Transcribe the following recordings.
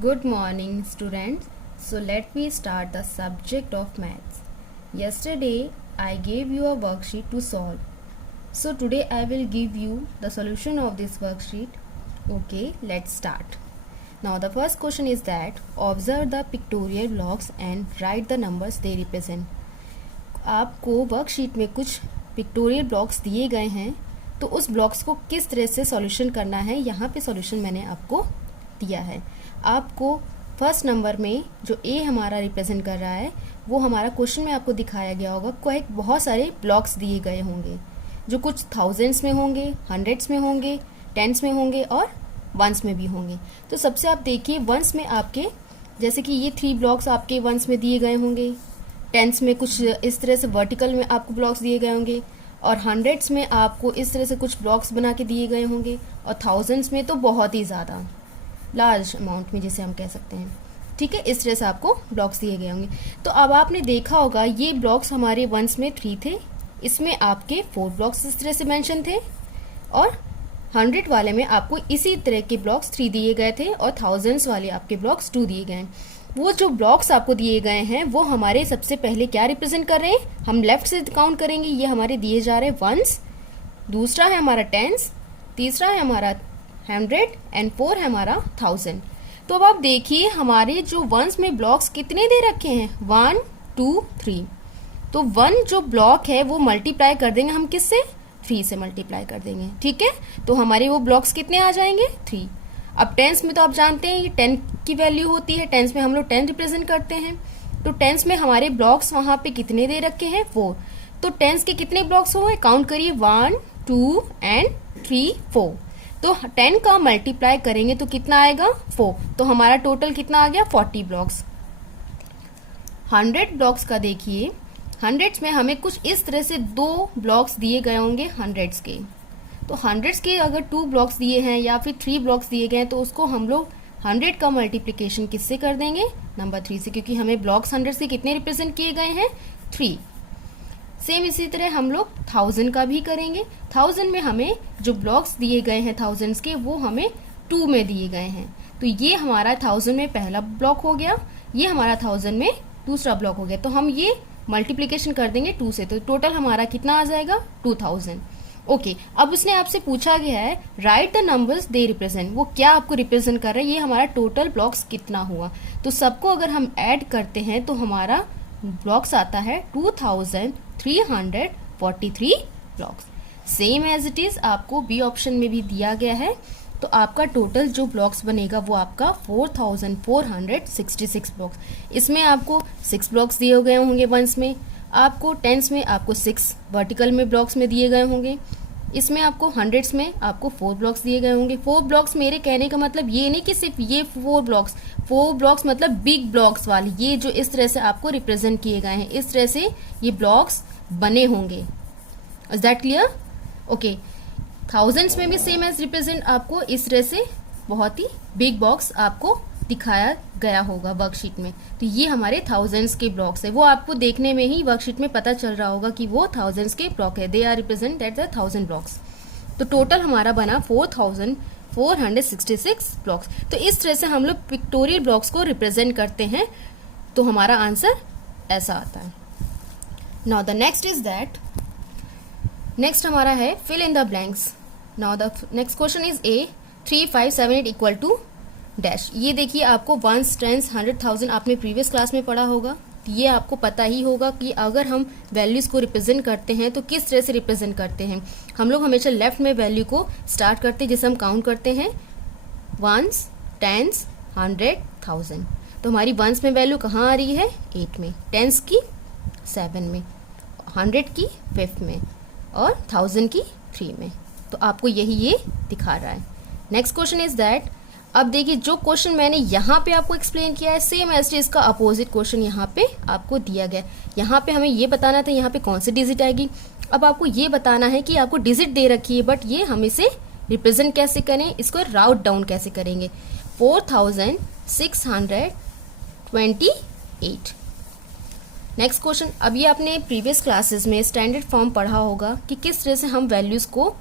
Good morning, students. So let me start the subject of maths. Yesterday I gave you a worksheet to solve. So today I will give you the solution of this worksheet. Okay, let's start. Now the first question is that observe the pictorial blocks and write the numbers they represent. आपको worksheet में कुछ pictorial blocks दिए गए हैं, तो उस blocks को किस तरह से सॉल्यूशन करना है, यहाँ पे सॉल्यूशन मैंने आपको दिया है. आपको फर्स्ट नंबर में जो ए हमारा रिप्रेजेंट कर रहा है वो हमारा क्वेश्चन में आपको दिखाया गया होगा. कोई बहुत सारे ब्लॉक्स दिए गए होंगे जो कुछ थाउजेंड्स में होंगे, हंड्रेड्स में होंगे, टेंस में होंगे और वंस में भी होंगे. तो सबसे आप देखिए वंस में आपके जैसे कि ये 3 ब्लॉक्स आपके वंस में दिए गए होंगे, टेंस में कुछ इस तरह से वर्टिकल में आपको ब्लॉक्स दिए गए होंगे और हंड्रेड्स में आपको इस तरह से कुछ ब्लॉक्स बना के दिए गए होंगे और थाउजेंड्स में तो बहुत ही ज़्यादा लार्ज अमाउंट में जिसे हम कह सकते हैं. ठीक है, इस तरह से आपको ब्लॉक्स दिए गए होंगे. तो अब आपने देखा होगा ये ब्लॉक्स हमारे वंस में 3 थे, इसमें आपके 4 ब्लॉक्स इस तरह से मेंशन थे और 100 वाले में आपको इसी तरह के ब्लॉक्स 3 दिए गए थे और थाउजेंड्स वाले आपके ब्लॉक्स 2 दिए गए. वो जो ब्लॉक्स आपको दिए गए हैं वो हमारे सबसे पहले क्या रिप्रेजेंट कर रहे हैं, हम लेफ्ट से काउंट करेंगे. ये हमारे दिए जा रहे हैं वंस, दूसरा है हमारा टेंस, तीसरा है हमारा 100 एंड 4 है हमारा 1000. तो अब आप देखिए हमारे जो वंस में ब्लॉक्स कितने दे रखे हैं, 1 2 3. तो 1 जो ब्लॉक है वो मल्टीप्लाई कर देंगे हम किससे, 3 से मल्टीप्लाई कर देंगे. ठीक है, तो हमारे वो ब्लॉक्स कितने आ जाएंगे, 3. अब टेंस में तो आप जानते हैं ये 10 की वैल्यू होती है, टेंस में हम लोग 10 रिप्रेजेंट करते हैं. तो टेंस में हमारे ब्लॉक्स वहां पे कितने दे रखे हैं, 4. तो टेंस के कितने ब्लॉक्स हुए, काउंट करिए, 1 2 एंड 3 4. तो 10 का मल्टीप्लाई करेंगे तो कितना आएगा, 4. तो हमारा टोटल कितना आ गया, 40 ब्लॉक्स. 100 ब्लॉक्स का देखिए, हंड्रेड्स में हमें कुछ इस तरह से 2 ब्लॉक्स दिए गए होंगे हंड्रेड्स के. तो हंड्रेड्स के अगर 2 ब्लॉक्स दिए हैं या फिर 3 ब्लॉक्स दिए गए हैं तो उसको हम लोग 100 का मल्टीप्लिकेशन किससे कर देंगे, नंबर 3 से, क्योंकि हमें ब्लॉक्स 100 से कितने रिप्रेजेंट किए गए हैं, 3. सेम इसी तरह हम लोग 1000 का भी करेंगे. 1000 में हमें जो ब्लॉक्स दिए गए हैं थाउजेंड्स के वो हमें 2 में दिए गए हैं. तो ये हमारा 1000 में पहला ब्लॉक हो गया, ये हमारा 1000 में दूसरा ब्लॉक हो गया. तो हम ये मल्टीप्लिकेशन कर देंगे 2 से, तो टोटल हमारा कितना आ जाएगा, 2000. ओके, अब उसने आपसे पूछा गया है right the numbers they represent. वो क्या आपको रिप्रेजेंट कर रहा है, ये हमारा टोटल ब्लॉक्स कितना हुआ. तो सबको अगर हम ऐड करते हैं तो हमारा ब्लॉक्स आता है 2343 blocks. Same as it is आपको बी ऑप्शन में भी दिया गया है. तो आपका टोटल जो ब्लॉक्स बनेगा वो आपका 4466 ब्लॉक्स. इसमें आपको 6 ब्लॉक्स दिए गए होंगे वंस में, आपको टेंस में आपको 6 वर्टिकल में ब्लॉक्स में दिए गए होंगे, इसमें आपको हंड्रेड्स में आपको 4 ब्लॉक्स दिए गए होंगे. 4 ब्लॉक्स मेरे कहने का मतलब ये नहीं कि सिर्फ ये 4 ब्लॉक्स मतलब बिग ब्लॉक्स वाले, ये जो इस तरह से आपको रिप्रेजेंट किए गए हैं, इस तरह से ये ब्लॉक्स बने होंगे. Is that clear? Okay, thousands में भी सेम एज रिप्रेजेंट आपको इस तरह से बहुत ही बिग बॉक्स आपको दिखाया गया होगा वर्कशीट में. तो ये हमारे थाउजेंड्स के ब्लॉक्स है, वो आपको देखने में ही वर्कशीट में पता चल रहा होगा कि वो थाउजेंड्स के ब्लॉक है, they are represent that the 1000 blocks. तो टोटल हमारा बना 4466 ब्लॉक्स. तो इस तरह से हम लोग पिक्टोरियल ब्लॉक्स को रिप्रेजेंट करते हैं. तो हमारा आंसर ऐसा आता है. Now the next is that, next हमारा है fill in the blanks. Now the next question is a 3578 equal to dash. ये देखिए आपको वंस, टेंस, 100,000 आपने प्रीवियस क्लास में पढ़ा होगा. तो ये आपको पता ही होगा कि अगर हम वैल्यूज को रिप्रेजेंट करते हैं तो किस तरह से रिप्रेजेंट करते हैं. हम लोग हमेशा लेफ्ट में वैल्यू को स्टार्ट करते हैं जिसे हम काउंट करते हैं, वंस, टेंस, 100, 1000. तो हमारी वंस में वैल्यू कहाँ आ रही है, 8 में, टेंस की 7 में, 100 की 5 में और 1000 की 3 में. तो आपको यही ये दिखा रहा है. नेक्स्ट क्वेश्चन इज दैट, अब देखिए जो क्वेश्चन मैंने यहाँ पे आपको एक्सप्लेन किया है सेम एज इसका अपोजिट क्वेश्चन यहाँ पे आपको दिया गया. यहाँ पे हमें ये बताना था यहाँ पे कौन सी डिजिट आएगी. अब आपको ये बताना है कि आपको डिजिट दे रखी है बट ये हम इसे रिप्रेजेंट कैसे करें, इसको राउट डाउन कैसे करेंगे. 4628. नेक्स्ट क्वेश्चन, अभी आपने प्रीवियस क्लासेस में स्टैंडर्ड फॉर्म पढ़ा होगा कि किस तरह से हम वैल्यूज को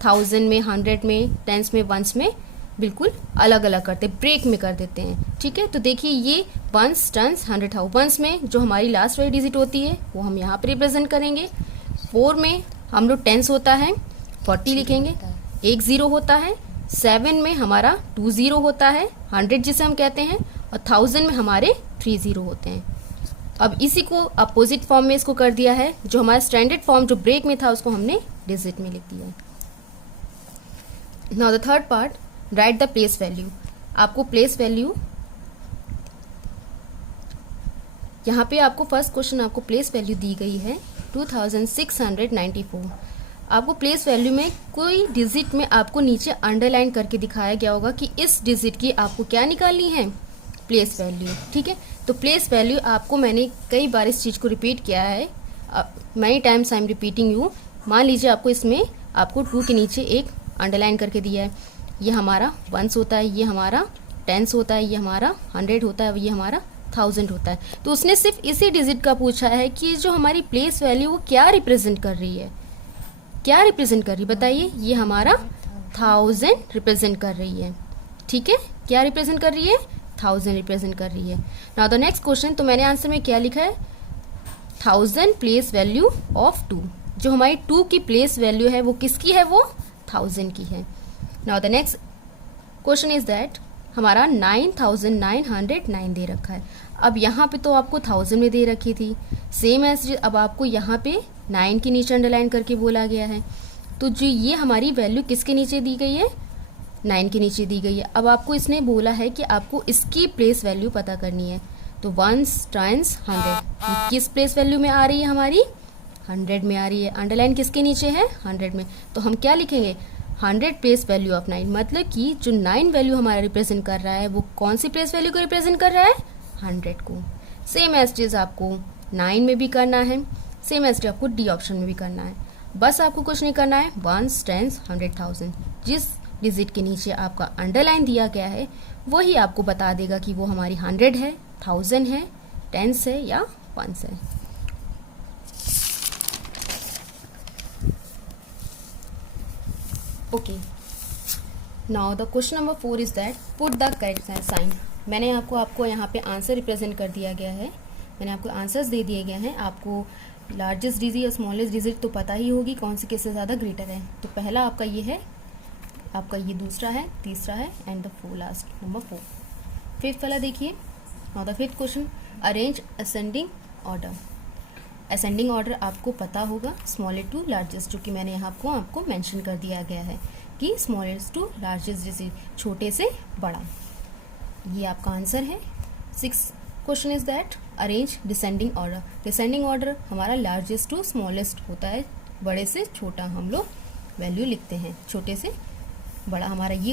1000 में, 100 में, टेंस में, वंस में बिल्कुल अलग अलग करते हैं, ब्रेक में कर देते हैं, ठीक है। तो देखिए ये वंस, टेंस, हंड्रेड, वंस में जो हमारी लास्ट वाली डिजिट होती है वो हम यहाँ पे रिप्रेजेंट करेंगे। 4 में हम लोग टेंस होता है 40 लिखेंगे, 1 0 होता है। 7 में हमारा 2 0 होता है 100 जिसे हम कहते हैं, और 1000 में हमारे 3 0 होते हैं। अब इसी को अपोजिट फॉर्म में इसको कर दिया है, जो हमारा स्टैंडर्ड फॉर्म जो ब्रेक में था उसको हमने डिजिट में लिख दिया है। Now the third part, right the place value. आपको प्लेस वैल्यू, यहाँ पे आपको फर्स्ट क्वेश्चन आपको प्लेस वैल्यू दी गई है 2694। आपको प्लेस वैल्यू में कोई डिजिट में आपको नीचे अंडरलाइन करके दिखाया गया होगा कि इस डिजिट की आपको क्या निकालनी है, प्लेस वैल्यू, ठीक है। तो प्लेस वैल्यू आपको मैंने कई बार इस चीज़ को रिपीट किया है, many times I am repeating you. मान लीजिए आपको इसमें आपको 2 के नीचे एक अंडरलाइन करके दिया है, ये हमारा वंस होता है, ये हमारा टेंस होता है, ये हमारा 100 होता है, ये हमारा 1000 होता है। तो उसने सिर्फ इसी डिजिट का पूछा है कि जो हमारी प्लेस वैल्यू वो क्या रिप्रेजेंट कर रही है, क्या रिप्रेजेंट कर रही है, बताइए। ये हमारा 1000 रिप्रेजेंट कर रही है, ठीक है। क्या रिप्रेजेंट कर रही है, 1000 रिप्रेजेंट कर रही है। नाउ द नेक्स्ट क्वेश्चन, तो मैंने आंसर में क्या लिखा है, 1000 प्लेस वैल्यू ऑफ 2। जो हमारी 2 की प्लेस वैल्यू है वो किसकी है, वो 1000 की है। Now the next question is that हमारा 9909 दे रखा है। अब यहाँ पे तो आपको 1000 में दे रखी थी, सेम एज अब आपको यहाँ पे 9 के नीचे अंडरलाइन करके बोला गया है। तो जो ये हमारी वैल्यू किसके नीचे दी गई है, 9 के नीचे दी गई है। अब आपको इसने बोला है कि आपको इसकी प्लेस वैल्यू पता करनी है। तो 1 टाइम्स 100 किस प्लेस वैल्यू में आ रही है, हमारी 100 में आ रही है। अंडरलाइन किसके नीचे है, 100 में। तो हम क्या लिखेंगे, 100 प्लेस वैल्यू ऑफ 9, मतलब कि जो 9 वैल्यू हमारा रिप्रेजेंट कर रहा है वो कौन सी प्लेस वैल्यू को रिप्रेजेंट कर रहा है, 100 को। सेम एज चीज आपको 9 में भी करना है, सेम एज आपको डी ऑप्शन में भी करना है। बस आपको कुछ नहीं करना है, 1 10 100 1000 जिस डिजिट के नीचे आपका अंडरलाइन दिया गया है वही आपको बता देगा कि वो हमारी 100 है, 1000 है, 10 है या 1 है। Okay, now the question number 4 is that put the correct sign. मैंने आपको यहाँ पे आंसर रिप्रेजेंट कर दिया गया है, मैंने आपको आंसर्स दे दिए गए हैं। आपको लार्जेस्ट डिजिट और स्मॉलेस्ट डिजिट तो पता ही होगी कौन सी किससे ज़्यादा ग्रेटर है। तो पहला आपका ये है, आपका ये दूसरा है, तीसरा है, and the last number 4। Fifth वाला देखिए। Now the fifth question, arrange ascending order. Ascending order आपको पता होगा, स्मॉलेस्ट टू लार्जेस्ट, जो कि मैंने यहाँ आपको मेंशन कर दिया गया है कि स्मॉलेस्ट टू लार्जेस्ट डिजिट, छोटे से बड़ा। ये आपका आंसर है। 6 question is that arrange descending order. Descending order हमारा लार्जेस्ट टू स्मॉलेस्ट होता है, बड़े से छोटा हम लोग वैल्यू लिखते हैं, छोटे से बड़ा हमारा ये